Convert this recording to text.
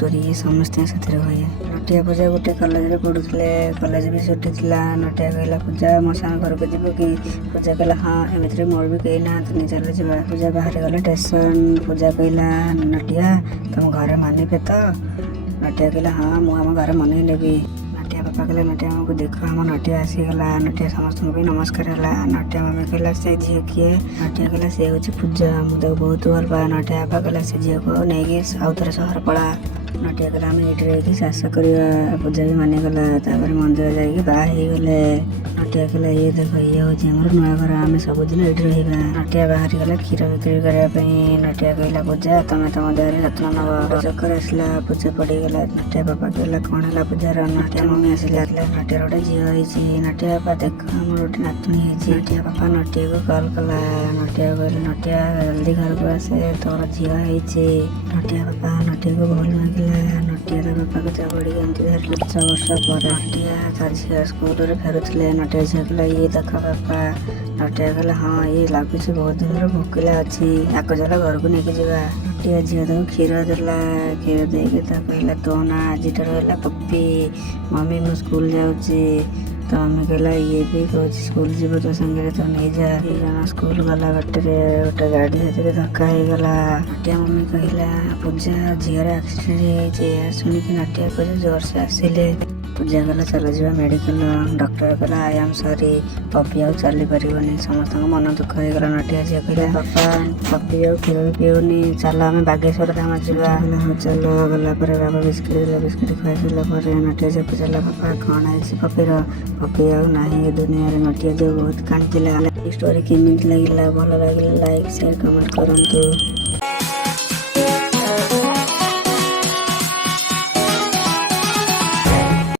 Story समस्त साथी हुए। नटिया पूजा गोटे कॉलेज पढ़ुले, कॉलेज भी छुट्टी थिला। नटिया कहला पूजा मसान घर को जीव कि? पूजा कहला हाँ एमती मोर भी कही ना नहीं चल जा। पूजा बाहर गला स्टेशन। पूजा कहला नटिया तुम घर मानिबे तो? नटिया कहला हाँ मुझे घर मन नेबी। नटिया बापा कहला नटिया को देख आम नटिया आसीगला। नटिया समस्त नमस्कार है। नटिया मम्मी कहला से झील किए? नटिया कहला से हूँ पूजा, मुझे बहुत भल पाए। नटिया बापा कहला से झील को नहीं आउ थे सहर पड़ा। नटिया कहला आम ये चाष करवा। पूजा भी मानिगला। मंदिर जाकि बाहगले। नटिया कहला ये देख ये हूँ नुआ घर, आम सबुदिन ये रहा। नटिया बाहरी गला क्षीर बिक्री करने। नटिया कहला पूजा तुम्हें तुम देह जत्न नब। चक्कर आसला, पूजा पड़गला। नटिया बापा कहला कौन है पूजार? नटिया मम्मी आसला। नटिया गोटे झील होती। नटिया बापा देख आम गोटे नातुणी होती। नटिया बापा नटिया को कल कला। नटिया कहला नटिया जल्दी घर को आसे तोर झील होती। नटिया बापा नटिया को भूल मांगला। नटिया बापा को चबड़ी एमती धरले 6 वर्ष पर। नटिया तार झील स्कूल फेरुले। नटिया झील कहला ये देख बापा। नटिया कहला हाँ ये लगुच बहुत दिन भोकिला अच्छी, आक चला घर को लेकिन जावा। नटिया झील तो क्षीर देला। क्षीर देके कहला तो ना आज है पप्पी, मम्मी मु स्कूल जाऊँगी। तो मम्मी कहला ये भी कह स्कूल जीव तो संगे तो नहीं जा। जन स्कूल गला बाटे गोटे गाड़ी से धक्का हो गला। नटिया मम्मी कहला पूजा झीर एक्सीडेंट हो शुणिकी नटिया पूजा जोर से आसिले। पूजा कहला चल जा मेडिकल। डॉक्टर कहला आई एम सॉरी पप्पी आउ चली पारनी। समस्त मन दुख हो गला। नटिया झील कहला बापा पप्पी आउ क्षीर भी पीऊनी, चल आम बागेश्वर धाम जावा। हाँ चल गला बाबा बिस्किट देला। बिस्किट खाई सारा नटिया झील पचारा बापा कौन है पप्पीर? पप्पी आउ नहीं दुनिया। नटिया झील बहुत कांदिला। स्टोरी केमिति लगिला? भल लगिला लाइक शेयर कमेंट करंतु।